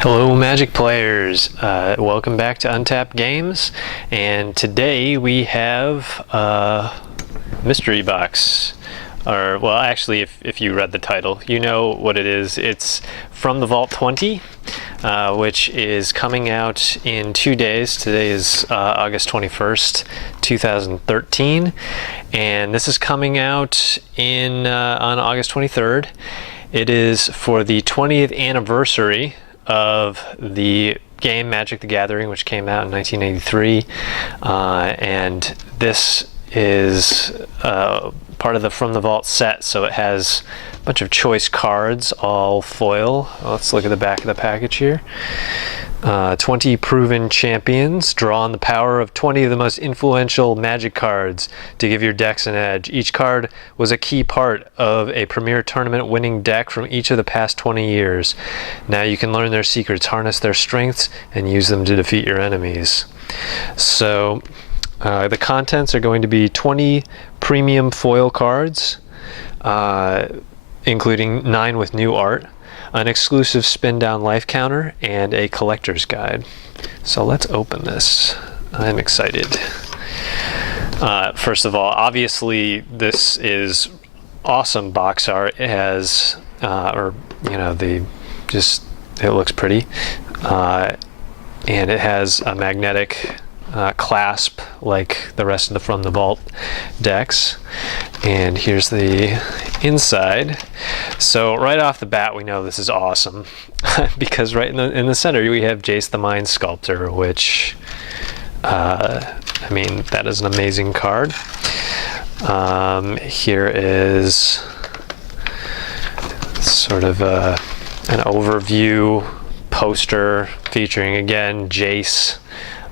Hello Magic players, welcome back to Untapped Games, and today we have a mystery box. Or, well, actually, if you read the title, you know what it is. It's from the Vault 20, which is coming out in 2 days. Today is August 21st, 2013, and this is coming out on August 23rd. It is for the 20th anniversary of the game Magic the Gathering, which came out in 1983, and this is part of the From the Vault set, so it has a bunch of choice cards, all foil. Let's look at the back of the package here. 20 proven champions. Draw on the power of 20 of the most influential Magic cards to give your decks an edge. Each card was a key part of a premier tournament winning deck from each of the past 20 years. Now you can learn their secrets, harness their strengths, and use them to defeat your enemies. So the contents are going to be 20 premium foil cards, including 9 with new art, an exclusive spin down life counter, and a collector's guide. So let's open this. I'm excited. First of all, obviously this is awesome box art. It has, it looks pretty. And it has a magnetic clasp like the rest of the From the Vault decks. And here's the inside. So right off the bat we know this is awesome because right in the center we have Jace the Mind Sculptor, which that is an amazing card. Here is sort of an overview poster featuring again Jace,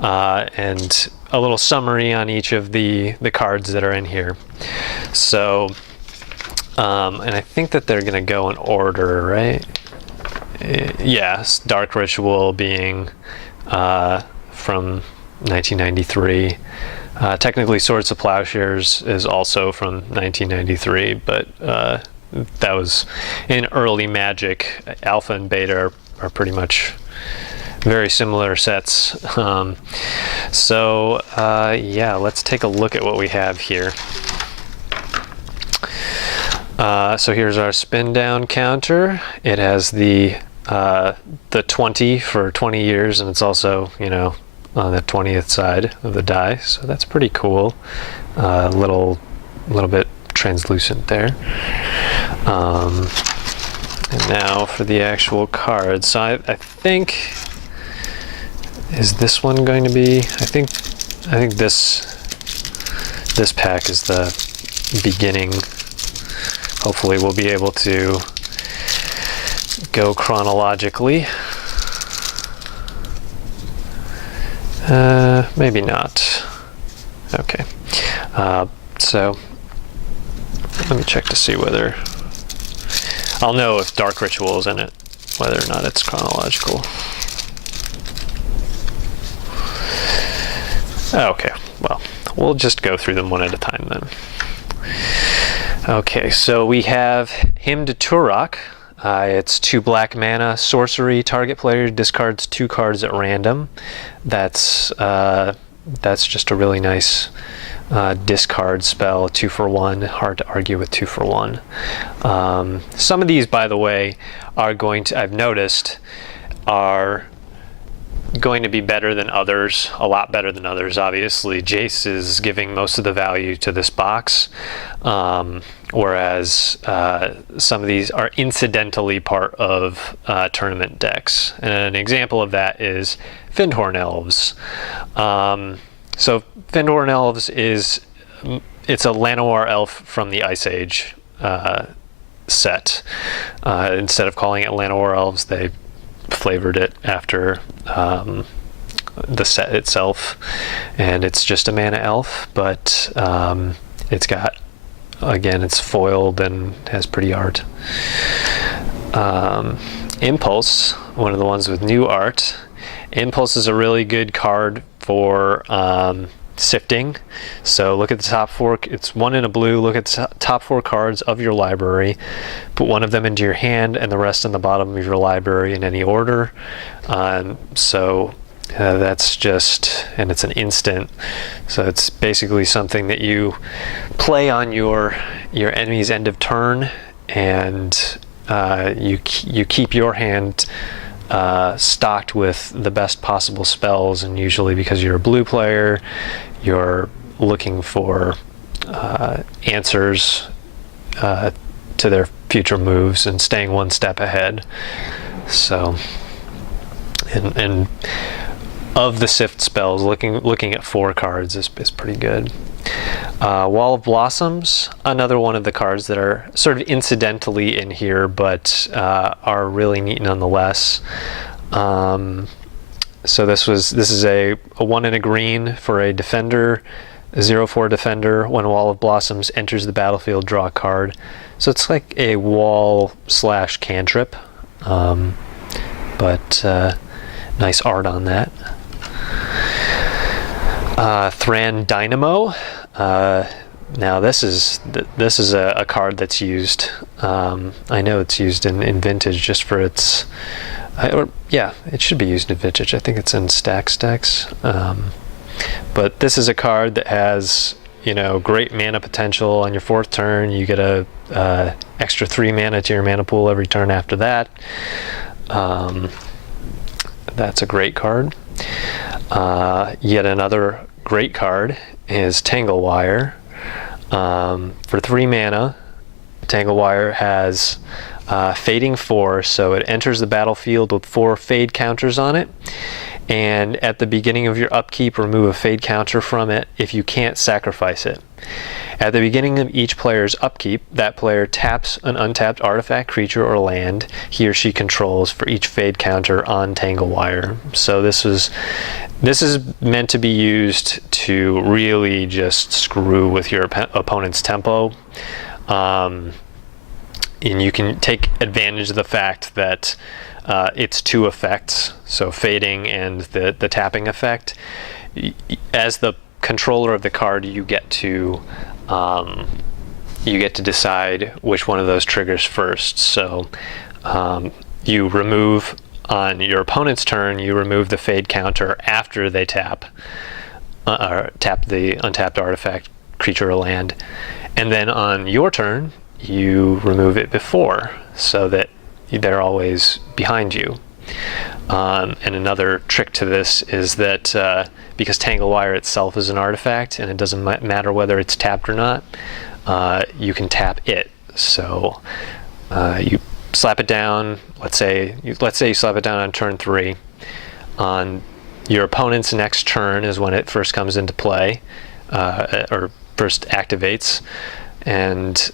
and a little summary on each of the cards that are in here. So, and I think that they're going to go in order, right? Yes, Dark Ritual being from 1993. Technically, Swords to Plowshares is also from 1993, but that was in early Magic. Alpha and Beta are pretty much very similar sets. Let's take a look at what we have here. So here's our spin down counter. It has the 20 for 20 years, and it's also, on the 20th side of the die, so that's pretty cool. A little bit translucent there. And now for the actual cards. So I think, is this one going to be? I think this pack is the beginning. Hopefully we'll be able to go chronologically. Maybe not. Okay. So let me check to see whether I'll know if Dark Ritual is in it, whether or not it's chronological. Okay, well, we'll just go through them one at a time then. Okay, so we have Hymn to Turok. It's 2 black mana, sorcery. Target player discards 2 cards at random. That's just a really nice discard spell. 2 for 1. Hard to argue with 2 for 1. Some of these, by the way, I've noticed, are going to be better than others, a lot better than others. Obviously, Jace is giving most of the value to this box, whereas some of these are incidentally part of tournament decks. And an example of that is Fyndhorn Elves. So Fyndhorn Elves it's a Llanowar elf from the Ice Age set. Instead of calling it Llanowar Elves, they flavored it after the set itself, and it's just a mana elf, but it's got, again, it's foiled and has pretty art. Impulse, one of the ones with new art. Impulse is a really good card for sifting. So look at the top four. It's 1 in a blue. Look at the top 4 cards of your library. Put one of them into your hand and the rest in the bottom of your library in any order. That's just, and it's an instant. So it's basically something that you play on your enemy's end of turn, and you keep your hand stocked with the best possible spells, and usually because you're a blue player, you're looking for answers to their future moves and staying one step ahead. So, and of the sift spells, looking at 4 cards is pretty good. Wall of Blossoms, another one of the cards that are sort of incidentally in here, but are really neat nonetheless. So this is a 1 in a green for a defender, a 0/4 defender. When Wall of Blossoms enters the battlefield, draw a card. So it's like a wall / cantrip, but nice art on that. Thran Dynamo. Now this is a card that's used. I know it's used in Vintage just for its. It should be used in Vintage. I think it's in Stax decks. But this is a card that has great mana potential. On your 4th turn, you get a extra 3 mana to your mana pool every turn after that. That's a great card. Yet another great card is Tangle Wire. For 3 mana, Tangle Wire has Fading 4, so it enters the battlefield with 4 fade counters on it. And at the beginning of your upkeep, remove a fade counter from it if you can't sacrifice it. At the beginning of each player's upkeep, that player taps an untapped artifact, creature, or land he or she controls for each fade counter on Tangle Wire. So this is meant to be used to really just screw with your opponent's tempo. And you can take advantage of the fact that it's 2 effects, so fading and the tapping effect. As the controller of the card, you get to decide which one of those triggers first. So you remove, on your opponent's turn, you remove the fade counter after they tap the untapped artifact, creature, or land, and then on your turn you remove it before, so that they're always behind you. And another trick to this is that because Tangle Wire itself is an artifact, and it doesn't matter whether it's tapped or not, you can tap it. So you slap it down. Let's say you slap it down on turn 3. On your opponent's next turn is when it first comes into play, or first activates, and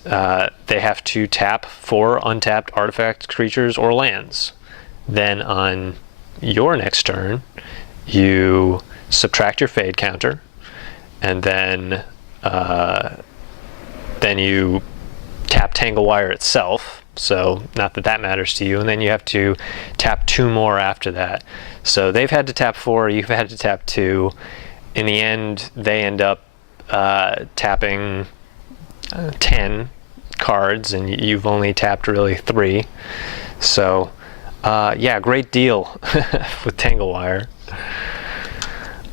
they have to tap 4 untapped artifact, creatures, or lands. Then on your next turn, you subtract your fade counter, and then you tap Tangle Wire itself. So not that matters to you, and then you have to tap 2 more after that. So they've had to tap 4, you've had to tap 2. In the end, they end up tapping 10 cards, and you've only tapped really 3. So great deal with Tangle Wire.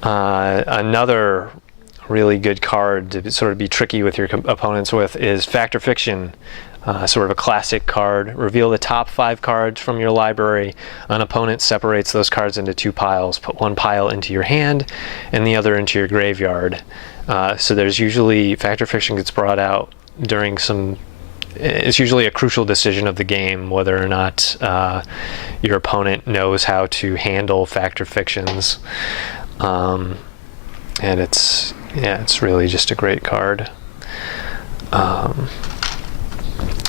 Another really good card to sort of be tricky with your opponents with is Fact or Fiction. Sort of a classic card. Reveal the top 5 cards from your library. An opponent separates those cards into 2 piles. Put one pile into your hand and the other into your graveyard. So there's usually, Fact or Fiction gets brought out during it's usually a crucial decision of the game, whether or not your opponent knows how to handle Fact or Fictions. And it's really just a great card.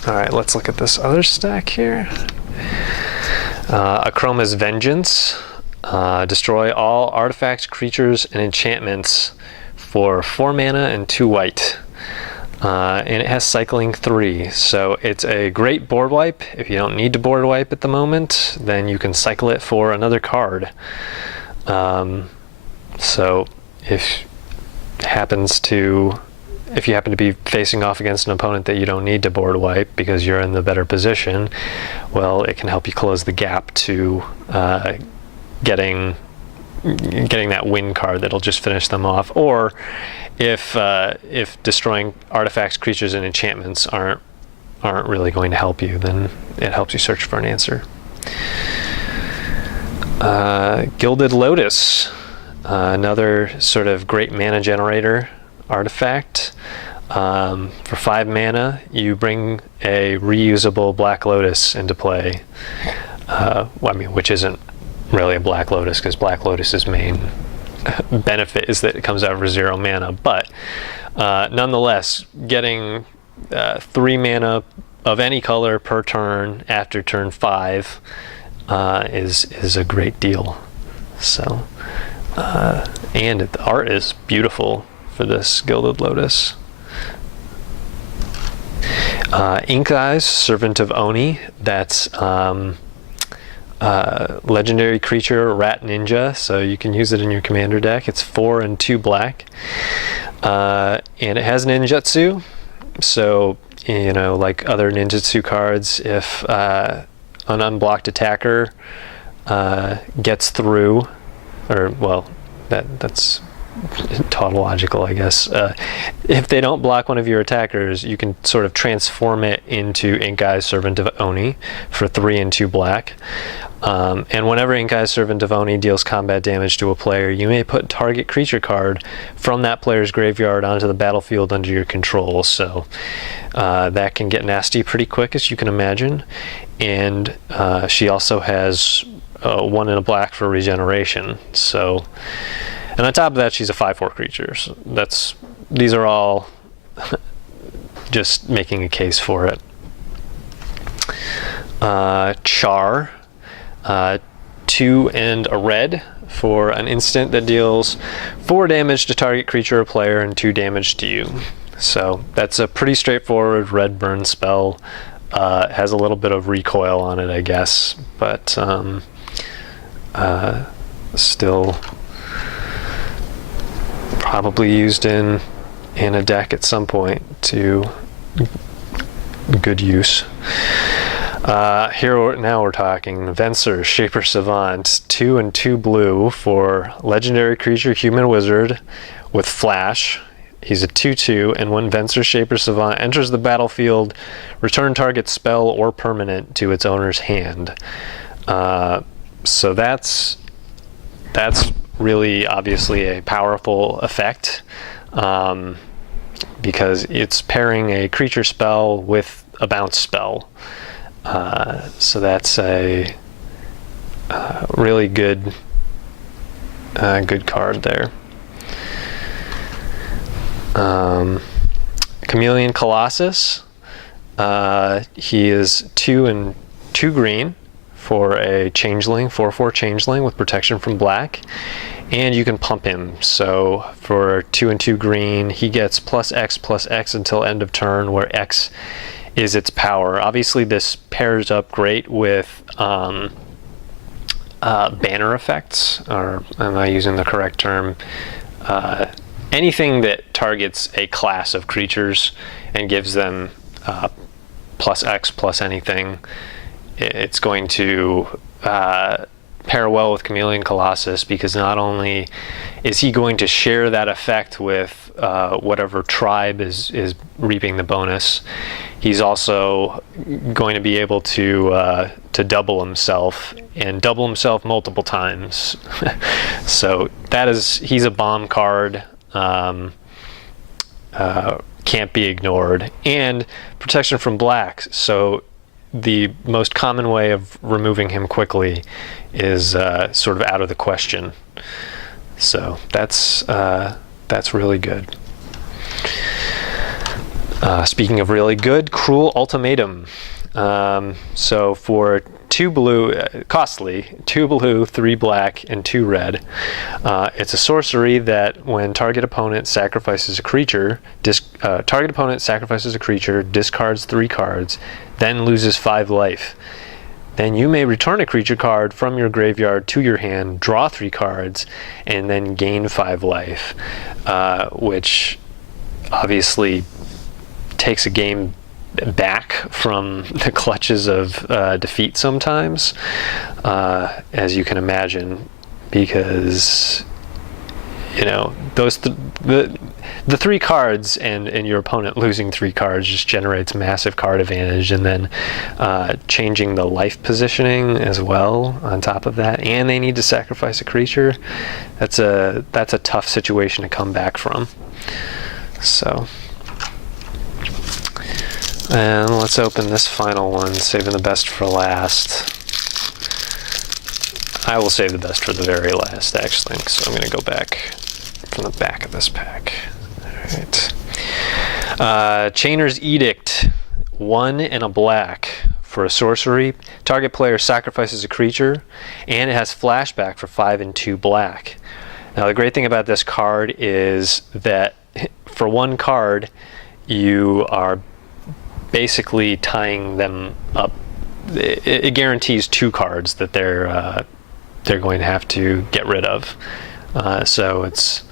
Alright, let's look at this other stack here. Achroma's Vengeance. Destroy all artifacts, creatures, and enchantments for 4 mana and 2 white. And it has cycling 3, so it's a great board wipe. If you don't need to board wipe at the moment, then you can cycle it for another card. So if if you happen to be facing off against an opponent that you don't need to board wipe because you're in the better position, well, it can help you close the gap to getting that win card that'll just finish them off. Or if destroying artifacts, creatures, and enchantments aren't really going to help you, then it helps you search for an answer. Gilded Lotus, another sort of great mana generator artifact. For 5 mana, you bring a reusable Black Lotus into play. Which isn't really a Black Lotus, because Black Lotus's main benefit is that it comes out for 0 mana. But nonetheless, getting 3 mana of any color per turn after turn 5 is a great deal. So, and the art is beautiful for this Gilded Lotus. Ink Eyes, Servant of Oni. That's legendary creature, Rat Ninja, so you can use it in your commander deck. It's 4 and 2 black. And it has ninjutsu, so, like other ninjutsu cards, if an unblocked attacker gets through, or, well, that's tautological, I guess. If they don't block one of your attackers, you can sort of transform it into Ink Eyes, Servant of Oni for 3 and 2 black. And whenever Ink Eyes, Servant of Oni deals combat damage to a player, you may put target creature card from that player's graveyard onto the battlefield under your control. So that can get nasty pretty quick, as you can imagine. And she also has 1 and a black for regeneration. So, and on top of that, she's a 5/4 creature. So these are all just making a case for it. Char, 2 and a red for an instant that deals 4 damage to target creature or player and 2 damage to you. So that's a pretty straightforward red burn spell. Has a little bit of recoil on it, I guess, but still probably used in a deck at some point to good use. Here now we're talking Venser, Shaper Savant, 2 and 2 blue for legendary creature, human wizard with flash. He's a 2/2, and when Venser, Shaper Savant enters the battlefield, return target spell or permanent to its owner's hand. So that's really obviously a powerful effect, because it's pairing a creature spell with a bounce spell. So that's a really good card there. Chameleon Colossus. He is 2 and 2 green for a changeling, 4/4 changeling with protection from black, and you can pump him. So for 2 and 2 green, he gets +X until end of turn, where X is its power. Obviously, this pairs up great with banner effects, or am I using the correct term? Anything that targets a class of creatures and gives them +X anything, it's going to pair well with Chameleon Colossus, because not only is he going to share that effect with whatever tribe is reaping the bonus, he's also going to be able to double himself, and double himself multiple times. So he's a bomb card. Can't be ignored, and protection from black. So the most common way of removing him quickly is sort of out of the question. So that's really good. Speaking of really good, Cruel Ultimatum. So for 2 blue, costly, 2 blue, 3 black, and 2 red. It's a sorcery that when target opponent sacrifices a creature, discards 3 cards, then loses 5 life. then you may return a creature card from your graveyard to your hand, draw 3 cards, and then gain 5 life, which obviously takes a game back from the clutches of defeat sometimes, as you can imagine, because those the 3 cards and your opponent losing 3 cards just generates massive card advantage, and then changing the life positioning as well on top of that, and they need to sacrifice a creature. That's a tough situation to come back from. So, and let's open this final one, saving the best for last. I will save the best for the very last, actually, so I'm going to go back from the back of this pack. Alright. Chainer's Edict. 1 and a black for a sorcery. Target player sacrifices a creature, and it has flashback for 5 and 2 black. Now, the great thing about this card is that for 1 card, you are basically tying them up. It guarantees 2 cards that they're going to have to get rid of. So it's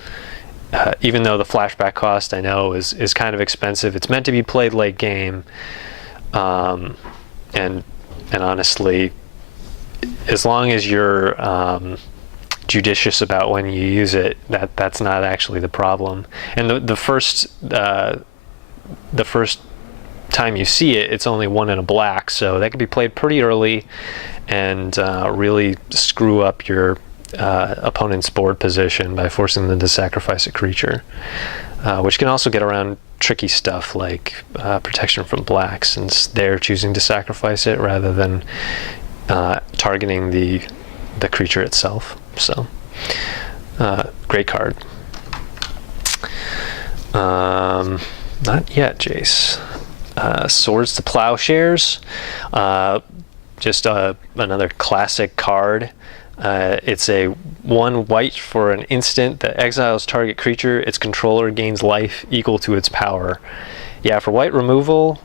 even though the flashback cost, I know, is kind of expensive, it's meant to be played late game, and honestly, as long as you're judicious about when you use it, that's not actually the problem. And the first time you see it, it's only 1 and a black, so that could be played pretty early and really screw up your opponent's board position by forcing them to sacrifice a creature, which can also get around tricky stuff like protection from black, since they're choosing to sacrifice it rather than targeting the creature itself. So, great card. Not yet, Jace. Swords to Plowshares. Just another classic card. It's a 1 white for an instant that exiles target creature. Its controller gains life equal to its power. Yeah, for white removal,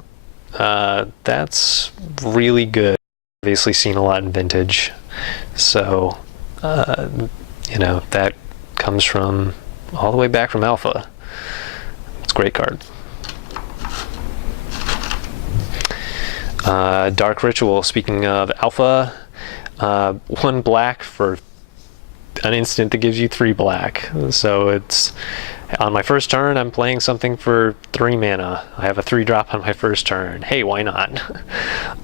that's really good. Obviously seen a lot in Vintage. So, that comes from all the way back from Alpha. It's a great card. Dark Ritual, speaking of Alpha, 1 black for an instant that gives you 3 black. So it's, on my first turn, I'm playing something for 3 mana. I have a 3-drop on my first turn. Hey, why not?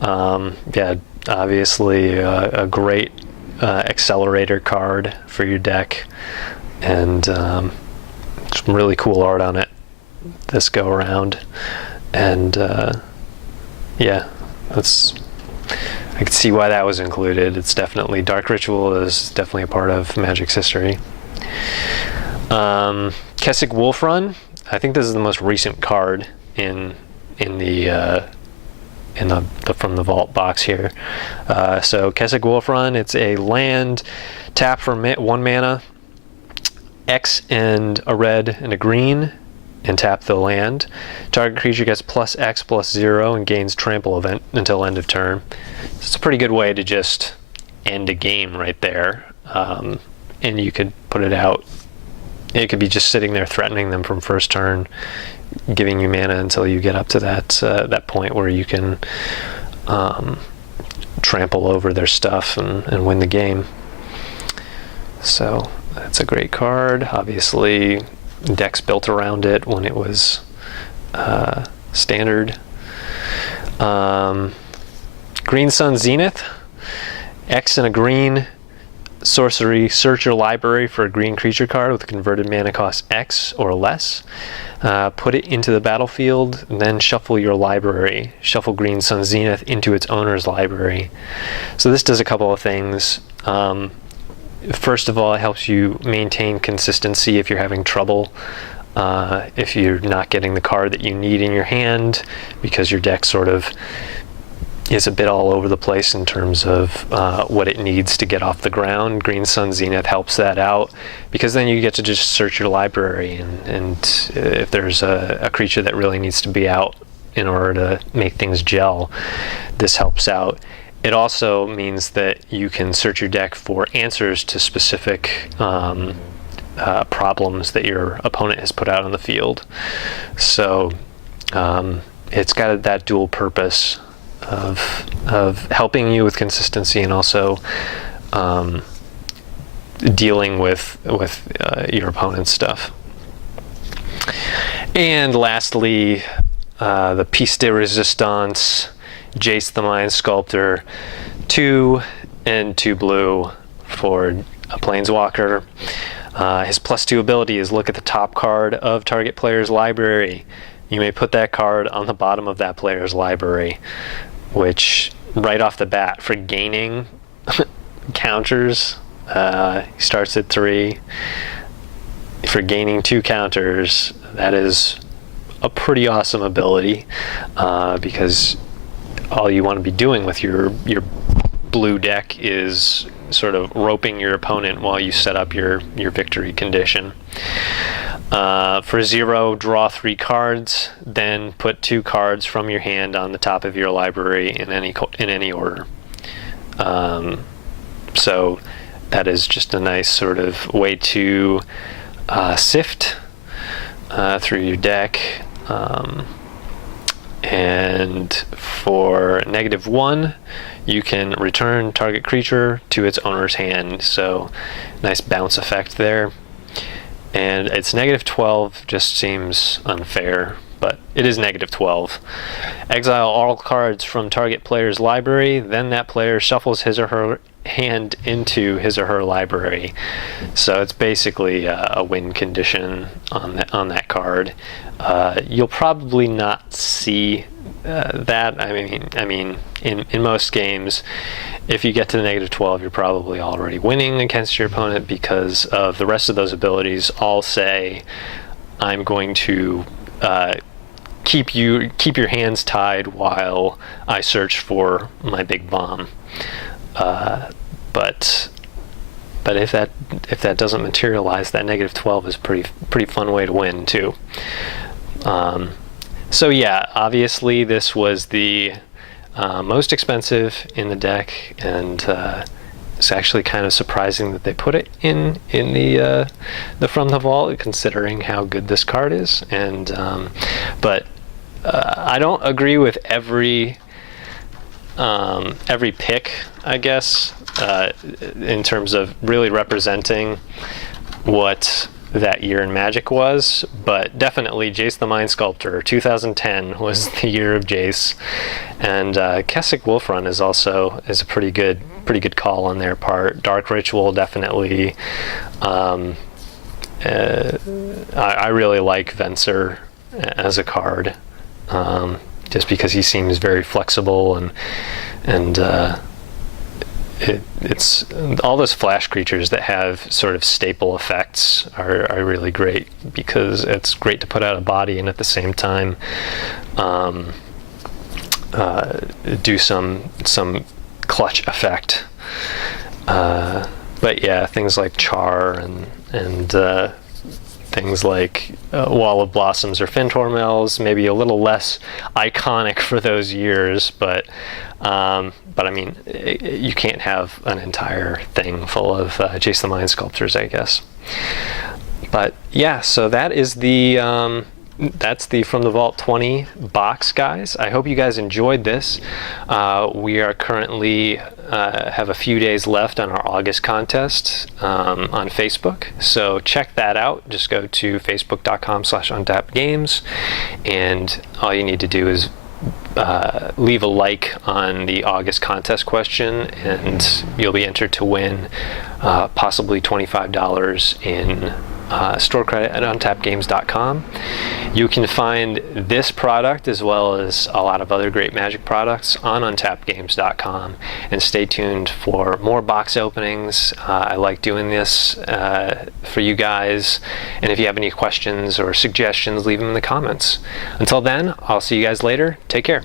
Yeah, obviously a great accelerator card for your deck, and some really cool art on it this go around. And yeah, I can see why that was included. It's definitely, Dark Ritual is definitely a part of Magic's history. Cassidy Wolf Run. I think this is the most recent card in the from the vault box here. So Cassidy Wolf Run, it's a land, tap for 1 mana, X and a red and a green, and tap the land. Target creature gets +X/+0 and gains trample event until end of turn. So it's a pretty good way to just end a game right there. And you could put it out. It could be just sitting there threatening them from first turn, giving you mana until you get up to that point where you can trample over their stuff and win the game. So that's a great card. Obviously, decks built around it when it was standard. Green Sun Zenith. X and a green sorcery. Search your library for a green creature card with a converted mana cost X or less. Put it into the battlefield, and then shuffle your library. Shuffle Green Sun Zenith into its owner's library. So this does a couple of things. First of all, it helps you maintain consistency if you're having trouble. If you're not getting the card that you need in your hand because your deck sort of is a bit all over the place in terms of what it needs to get off the ground. Green Sun Zenith helps that out, because then you get to just search your library, and if there's a creature that really needs to be out in order to make things gel, this helps out. It also means that you can search your deck for answers to specific problems that your opponent has put out on the field. So it's got that dual purpose of helping you with consistency and also dealing with your opponent's stuff. And lastly, the piece de resistance, Jace the Mind Sculptor, 2 and 2 blue for a Planeswalker. His +2 ability is look at the top card of target player's library. You may put that card on the bottom of that player's library, which right off the bat, for gaining counters, he starts at 3. For gaining 2 counters, that is a pretty awesome ability, because all you want to be doing with your blue deck is sort of roping your opponent while you set up your victory condition. For 0, draw 3 cards, then put 2 cards from your hand on the top of your library in any order. So that is just a nice sort of way to sift through your deck. And for -1, you can return target creature to its owner's hand. So nice bounce effect there. And it's -12 just seems unfair, but it is -12. Exile all cards from target player's library, then that player shuffles his or her hand into his or her library. So it's basically a win condition on that card. You'll probably not see that. I mean, in most games, if you get to the -12, you're probably already winning against your opponent, because of the rest of those abilities all say, I'm going to keep your hands tied while I search for my big bomb. But if that doesn't materialize, that -12 is a pretty fun way to win too. So yeah, obviously this was the most expensive in the deck, and it's actually kind of surprising that they put it in the From the Vault, considering how good this card is. And but I don't agree with every pick, I guess, in terms of really representing what that year in Magic was, but definitely Jace the Mind Sculptor 2010 was the year of Jace, and Cassidy Wolf Run is a pretty good call on their part. Dark Ritual definitely. I really like Venser as a card, just because he seems very flexible, and it's all those flash creatures that have sort of staple effects are really great, because it's great to put out a body and at the same time do some clutch effect. But yeah, things like Char and things like Wall of Blossoms or Fintormels, maybe a little less iconic for those years, but I mean, you can't have an entire thing full of Jace the Mind Sculptors, I guess. But yeah, so that is that's the From the Vault 20 box, guys. I hope you guys enjoyed this. We are currently have a few days left on our August contest on Facebook, so check that out. Just go to facebook.com/untappedgames, and all you need to do is leave a like on the August contest question, and you'll be entered to win possibly $25 in store credit at untappedgames.com. You can find this product as well as a lot of other great Magic products on untappedgames.com, and stay tuned for more box openings. I like doing this for you guys, and if you have any questions or suggestions, leave them in the comments. Until then, I'll see you guys later. Take care.